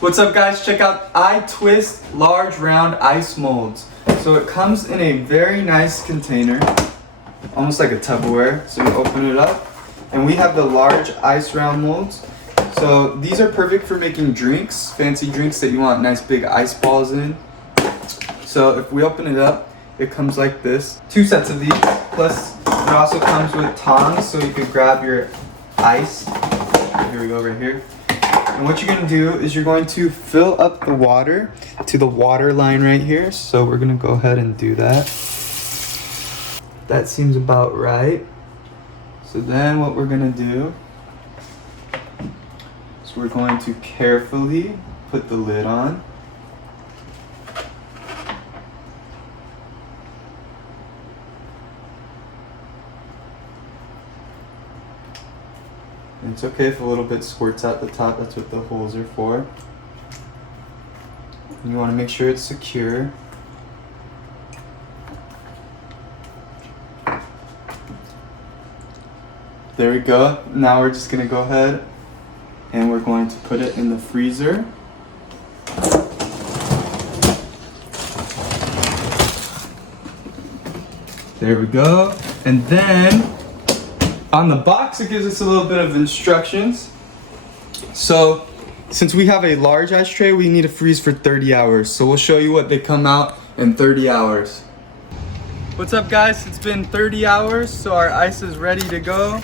What's up guys, check out iTwist large round ice molds. So it comes in a very nice container, almost like a Tupperware. So you open it up and we have the large ice round molds. So these are perfect for making drinks, fancy drinks that you want nice big ice balls in. So if we open it up, it comes like this. 2 sets of these, plus it also comes with tongs so you could grab your ice. Here we go, right here. And what you're going to do is you're going to fill up the water to the water line right here. So we're going to go ahead and do that. That seems about right. So then what we're going to do is we're going to carefully put the lid on. And it's okay if a little bit squirts out the top, that's what the holes are for. And you want to make sure it's secure. There we go. Now we're just going to go ahead and we're going to put it in the freezer. There we go. And then on the box, it gives us a little bit of instructions. So, since we have a large ice tray, we need to freeze for 30 hours. So we'll show you what they come out in 30 hours. What's up guys? It's been 30 hours, so our ice is ready to go.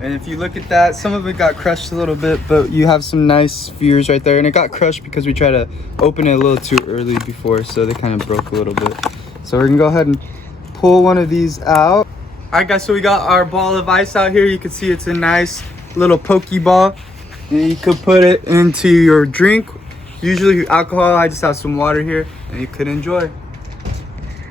And if you look at that, some of it got crushed a little bit, but you have some nice spheres right there. And it got crushed because we tried to open it a little too early before, so they kind of broke a little bit. So we're gonna go ahead and pull one of these out. Alright guys, so we got our ball of ice out here. You can see it's a nice little pokey ball. And you could put it into your drink. Usually alcohol, I just have some water here and you could enjoy.